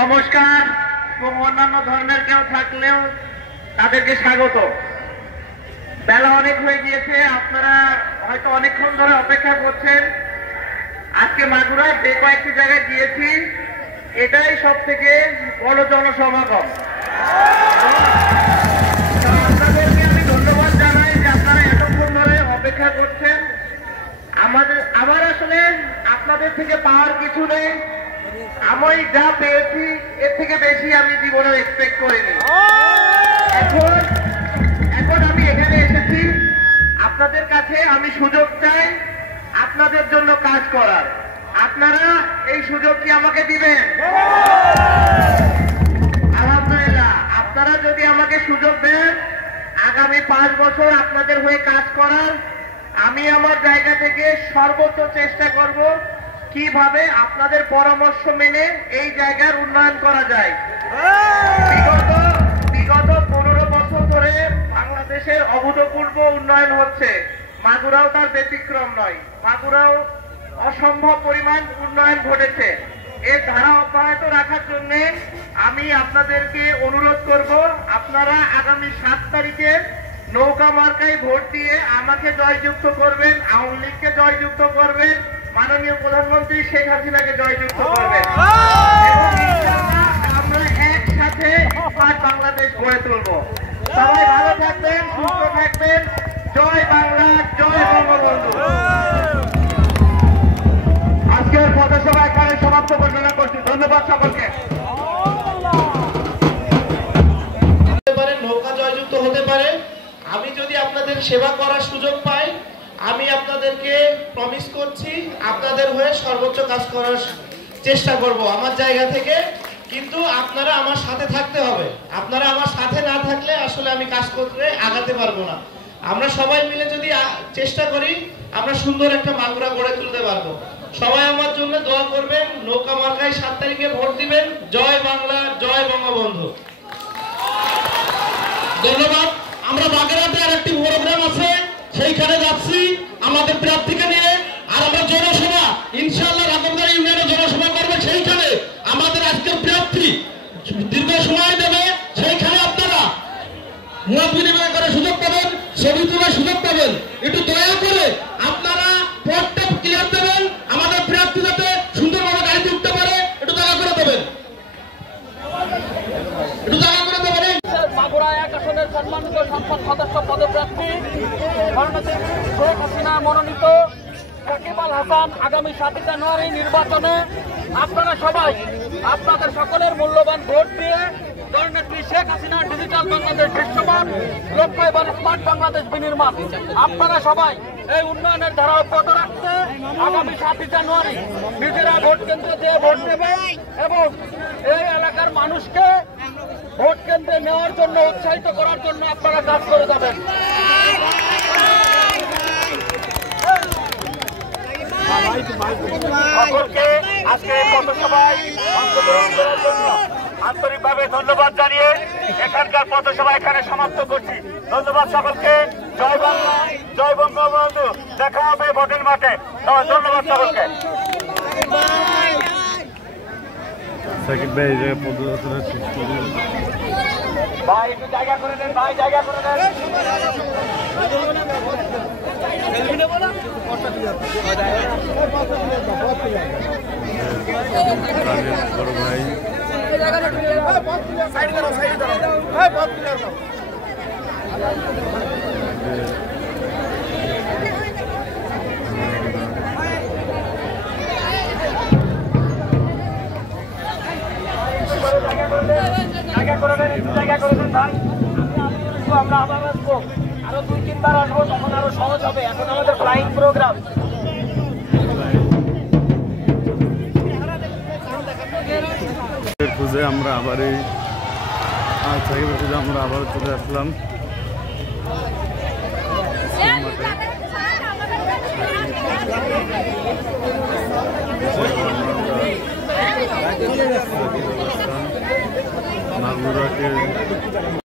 নমস্কার এবং অন্যান্য ধর্মের কেউ থাকলেও তাদেরকে স্বাগত। বেলা অনেক হয়ে গিয়েছে, আপনারা হয়তো অনেকক্ষণ ধরে অপেক্ষা করছেন। আজকে মাগুরায় যে কয়েকটি জায়গায় গিয়েছি, এটাই সব থেকে বড় জনসমাগম। আপনাদেরকে আমি ধন্যবাদ জানাই যে আপনারা এতক্ষণ ধরে অপেক্ষা করছেন। আমার আসলে আপনাদের থেকে পাওয়ার কিছু নেই, আমি যা পেয়েছি এর থেকে বেশি আমি জীবনে এক্সপেক্ট করিনি। এখন আমি এখানে এসেছি, আপনাদের কাছে আমি সুযোগ চাই আপনাদের জন্য কাজ করার। আপনারা এই সুযোগ কি আমাকে দিবেন? আলহামদুলিল্লাহ, আপনারা যদি আমাকে সুযোগ দেন আগামী 5 বছর আপনাদের হয়ে কাজ করার, আমি আমার জায়গা থেকে সর্বোচ্চ চেষ্টা করব কিভাবে আপনাদের পরামর্শ মেনে এই জায়গার উন্নয়ন করা যায়। বিগত 15 বছর ধরে বাংলাদেশের অভূতপূর্ব উন্নয়ন হচ্ছে, মাগুরাও তার ব্যতিক্রম নয়। মাগুরাও অসম্ভব পরিমাণ উন্নয়ন ঘটেছে। এর ধারা অব্যাহত রাখার জন্য আমি আপনাদেরকে অনুরোধ করব, আপনারা আগামী 7 তারিখে নৌকা মার্কায় ভোট দিয়ে আমাকে জয়যুক্ত করবেন, আওয়ামী লীগকে জয়যুক্ত করবেন, মাননীয় প্রধানমন্ত্রী শেখ হাসিনাকে জয়যুক্ত করবেন। আমরা একসাথে বাংলাদেশ গড়ে তুলব। সবাই ভালো থাকবেন, সুস্থ থাকবেন। জয় বাংলা, জয় বঙ্গবন্ধু। আজকের পথসভা এখানে সমাপ্ত ঘোষণা করছি। ধন্যবাদ সকলকে। নৌকা জয়যুক্ত হতে পারে। আমি যদি আপনাদের সেবা করার সুযোগ পাই, আমি আপনাদেরকে প্রমিস করছি আপনাদের হয়ে সর্বোচ্চ কাজ করার চেষ্টা করব আমার জায়গা থেকে। কিন্তু আপনারা আমার সাথে থাকতে হবে। আপনারা আমার সাথে না থাকলে আসলে আমি কাজ করতে আগাতে পারবো না। আমরা সবাই মিলে যদি চেষ্টা করি, আমরা সুন্দর একটা মাগুরা গড়ে তুলতে পারবো। সবাই আমার জন্য দোয়া করবেন। নৌকা মার্কায় 7 তারিখে ভোট দিবেন। জয় বাংলা, জয় বঙ্গবন্ধু। ধন্যবাদ। আমরা বাগেরহাটে আরেকটি প্রোগ্রাম আছে, সেইখানে যাচ্ছি আমাদের প্রার্থীকে নিয়ে। আর আমরা জনসভা ইনশাআল্লাহ রামগঞ্জ ইউনিয়নে জনসভা করবে। সেইখানে আমাদের আজকের প্রার্থী দীর্ঘ সময় দেবে, সেইখানে আপনারা মত বিনিময় করার সুযোগ পাবেন, ছবি তোলার সুযোগ পাবেন। একটু দয়া করে আপনারা পথটা ক্লিয়ার দেবেন, আমাদের প্রার্থী যাতে সুন্দরভাবে গাড়িতে উঠতে পারে, একটু দয়া করে দেবেন, একটু দয়া করে দেবেন। মাগুরা 1 আসনের সম্মানিত সংসদ সদস্য পদপ্রার্থী শেখ হাসিনা মনোনীত সাকিব আল হাসান আগামী 7 জানুয়ারি নির্বাচনে আপনারা সবাই আপনাদের সকলের মূল্যবান ভোট দিয়ে জননেত্রী শেখ হাসিনা ডিজিটাল বাংলাদেশ দৃশ্যমান, লক্ষ্য এবং স্মার্ট বাংলাদেশ বিনির্মাণ, আপনারা সবাই এই উন্নয়নের ধারা অব্যাহত রাখতে আগামী 7 জানুয়ারি নিজেরা ভোট কেন্দ্রে দিয়ে ভোট দেবেন এবং এই এলাকার মানুষকে ভোট কেন্দ্রে নেওয়ার জন্য উৎসাহিত করার জন্য আপনারা কাজ করে যাবেন। সকলকে আজকে পথসভায় অংশগ্রহণ করার জন্য আন্তরিকভাবে ধন্যবাদ জানিয়ে এখানকার পথসভা এখানে সমাপ্ত করছি। ধন্যবাদ সকলকে। জয় বাংলা, জয় বঙ্গবন্ধু। দেখা হবে ভোটের মাঠে। ধন্যবাদ সকলকে। সাকিব ভাই এই জায়গায় পদযাত্রা শেষ করুন। ভাই একটু জায়গা করে দেন, ভাই জায়গা করে দেন। বড় ভাই আমরা আবার আসবো, আরো 2-3 বার আসবো, তখন আরো সহজ হবে। এখন আমাদের ফ্লাইং প্রোগ্রাম। খুঁজে আমরা আবার চলে আসলাম।